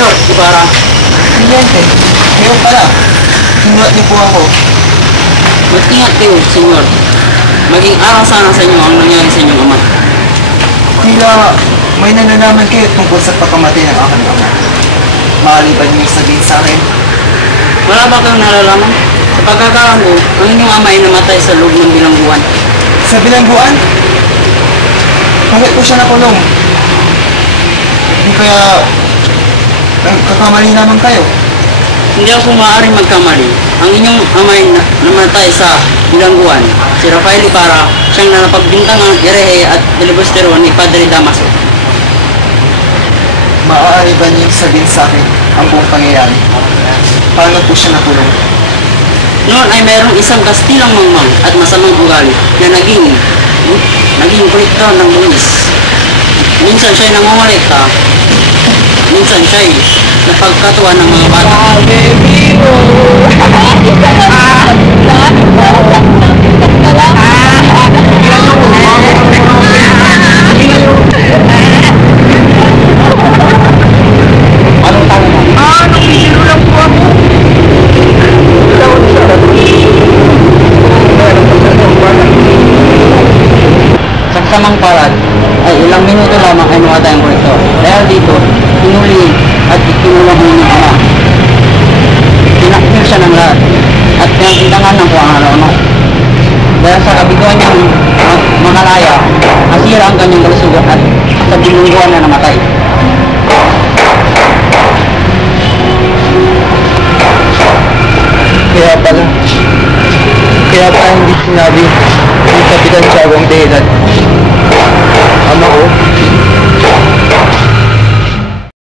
Senyor, Ibarra. Kliyente, kayo pala. Sinulat niyo po ako. Mag-ingat kayo, senyor. Maging aral sana sa inyo ang nangyari sa inyong ama. Tila may nalalaman kayo tungkol sa pagkamatay ng aking ama. Maliban niyo sabihin sa akin. Wala ba kayong nalalaman? Sa pagkakaroon ko, ang inyong ama ay namatay sa loob ng bilangguan. Sa bilangguan? Bakit po siya nakulong? Hindi kaya nagkakamali naman kayo. Hindi ako maaaring magkamali. Ang inyong ama ay namatay sa bilangguan. Si Rafael Ibarra, siyang napagbintang ng Erehe at Filibustero ni Padre Damaso. Maaari ba niyo sabihin sa akin ang buong pangyayari? Paano po siya nakulong? Noon ay mayroong isang Kastilang mangmang at masamang ugali na naging kolektor ng buwis. Minsan siya'y nangongolekta, minsan siya'y napagkatuwa ng mga bata. Anong tama mo? Nagbibiro lang po ako. Sa kasamang palad ay ilang minuto lamang ay namatay ang kolektor. Dahil dito, pinuli at ikinulong ang inyong ama. Tinakil siya ng lahat at pinagsintangan ng kung ano-ano. Dahil sa kabiguan niyang makalaya, nasira ang kanyang kalusugan at sa bilungguan na namatay. Kaya pala hindi sinabi ni Kapitan Tiago ang dahilan